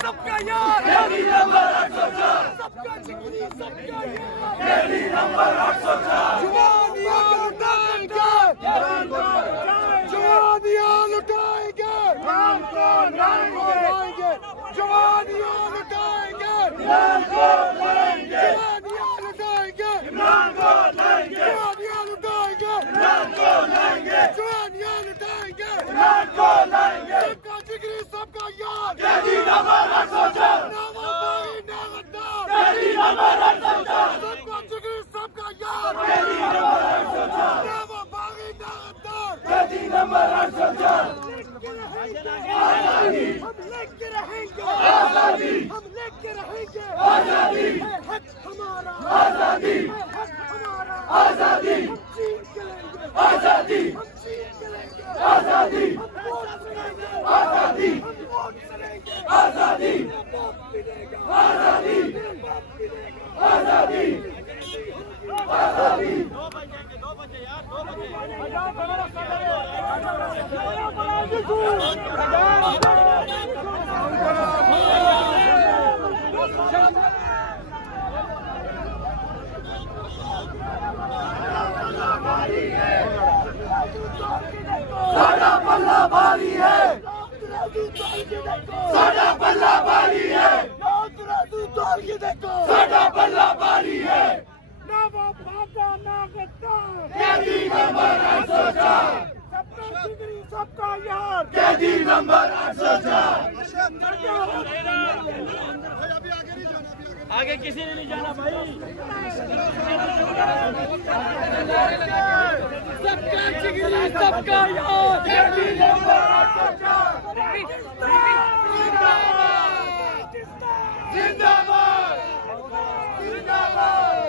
सबका यार कैदी नंबर 804 सबका जिगरी सबका यार कैदी नंबर 804 जवानियां लुटाएंगे जवानियां लुटाएंगे राम को लाएंगे जवानियां लुटाएंगे राम को लाएंगे जवानियां लुटाएंगे राम को लाएंगे जवानियां लुटाएंगे राम को लाएंगे जवानियां लुटाएंगे राम को लाएंगे सबका जिगरी सबका यार कैदी नंबर 804 कैदी नंबर 804 सबका जिगरी सबका यार कैदी नंबर 804 कैदी नंबर 804 आजादी हम लेके रहेंगे आजादी हम लेके रहेंगे आजादी है हक हमारा आजादी है हक हमारा आजादी हम जीत के लेंगे आजादी हम जीत के लेंगे आजादी हम वोट करेंगे आजादी हम वोट करेंगे आजादी बाप मिलेगा आजादी बाप मिलेगा आजादी आजादी 2 बजे यार 2 बजे साडा पल्ला भारी है साडा पल्ला भारी है साडा पल्ला भारी है ना वो भागा ना गद्दार कैदी नंबर 804 सबका जिगरी सबका यार कैदी नंबर 804 आगे किसी ने नहीं जाना भाई सबका जिगरी सबका यार कैदी नंबर 804 जिंदाबाद जिंदाबाद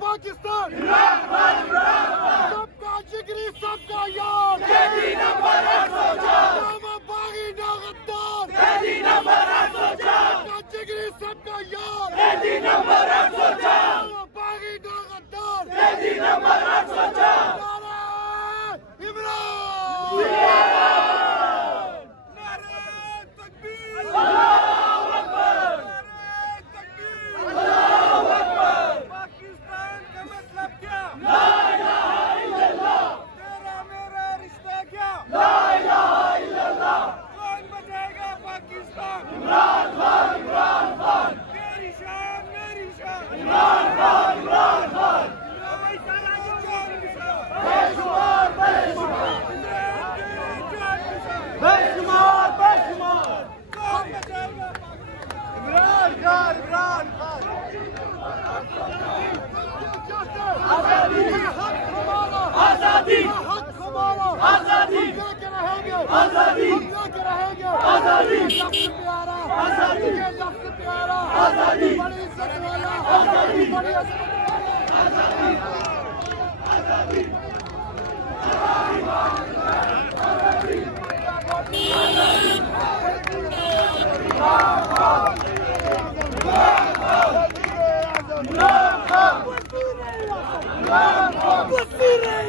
पाकिस्तान सबका जिगरी सबका यार कैदी नंबर 804 बागी ना गद्दार कैदी नंबर 804 सबका जिगरी सबका यार कैदी नंबर 804 बागी ना गद्दार कैदी नंबर 804 आजादी आजादी आजादी आजादी सबसे प्यारा आजादी सबसे प्यारा आजादी बड़ी इज्जत वाला आजादी बड़ी आजादी आजादी आजादी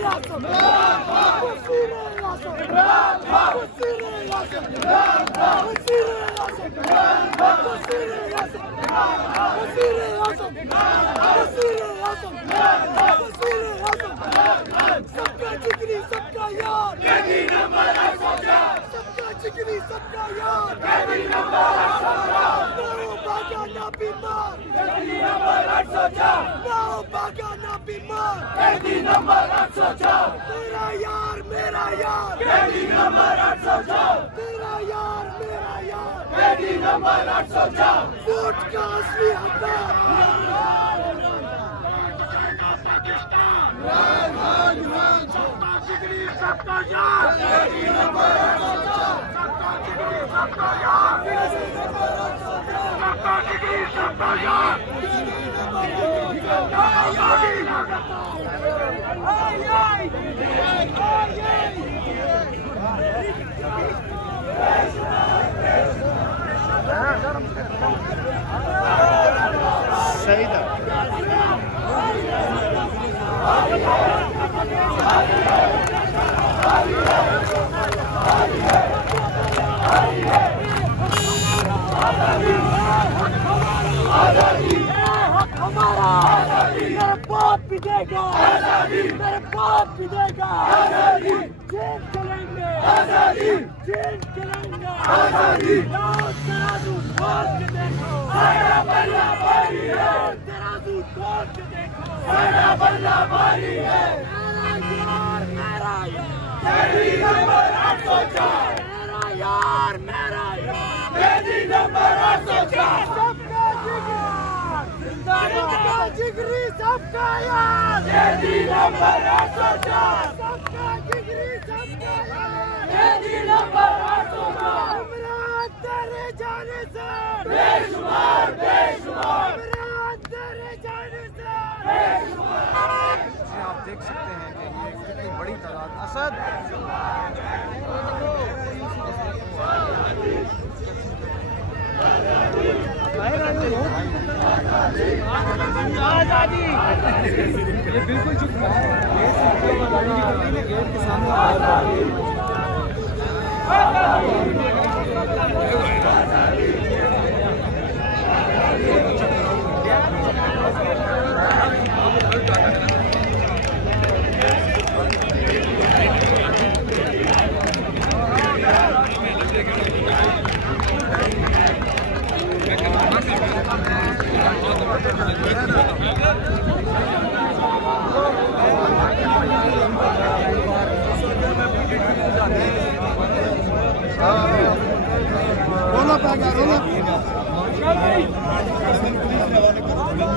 आज़म वज़ीर आज़म वज़ीर आज़म वज़ीर आज़म वज़ीर आज़म वज़ीर आज़म वज़ीर आज़म वज़ीर आज़म सबका जिगरी सबका यार कैदी नंबर 804 सबका जिगरी सबका यार कैदी नंबर 804 ना भागा ना बीमार कैदी नंबर 804 ना भागा ना बीमार कैदी नंबर 804 तेरा यार मेरा यार कैदी नंबर 804 तेरा यार मेरा यार कैदी नंबर 804 वोट का असली हकदार पाकिस्तान सबका जिगरी सबका यार कैदी नंबर 804 सबका जिगरी सबका यार सबका जिगरी सबका यार मेरे बाप भी देगा आजादी मेरे बाप भी देगा आजादी जेल चलेंगे आजादी जेल चलेंगे आजादी तराजू खोल के देखो सारा बल्ला भारी है तराजू खोल के देखो सारा बल्ला भारी है मेरा यार कैदी नंबर 804 मेरा यार कैदी नंबर 804 सबका जिगरी सबका यार कैदी नंबर 804 सबका जिगरी सबका यार कैदी नंबर 804 इमरान तेरे जाने से बेशुमार इमरान तेरे जाने से बेशुमार। आप देख सकते हैं कि ये कितनी बड़ी तादाद असद आजादी ये बिल्कुल चुप है गेट के रोना